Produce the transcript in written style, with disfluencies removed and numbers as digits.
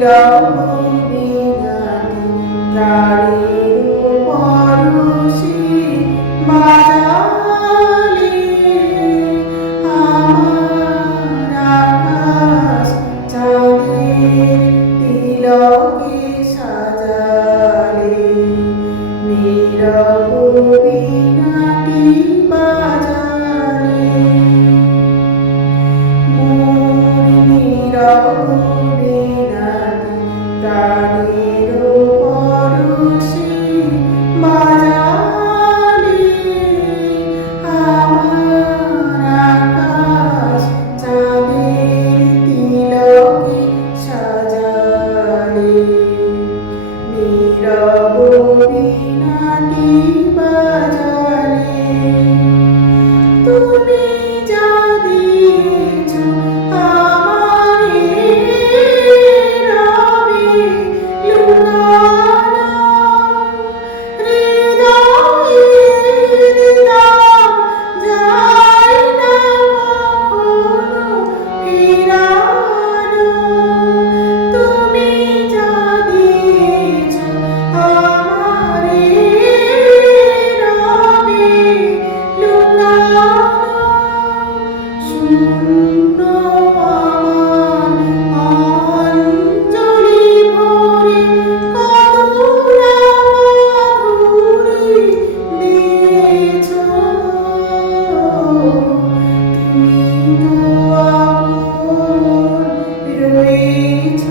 নীরবিনাটি প্রাণের পরশে বাজালে আমার আকাশ চাঁদের তিলকে সাজালে নীরবিনাটি বাজালে মোর নীরবিনাটি প্রাণের পরশে বাজালে আমার আকাশ চাঁদের তিলকে সাজালে নীরবিনাটি বাজালে তুমি যা দিয়েছ আমারে রবে লুকানো হৃদয়ে দিলাম যায় না কখনো ফিরানো তুমি যা দিয়েছ আমারে রবে লুকানো শূন্য আমার অঞ্জলি ভরে কতটা মাধুরী দিয়েছ তুমি তো আপন রয়েছ।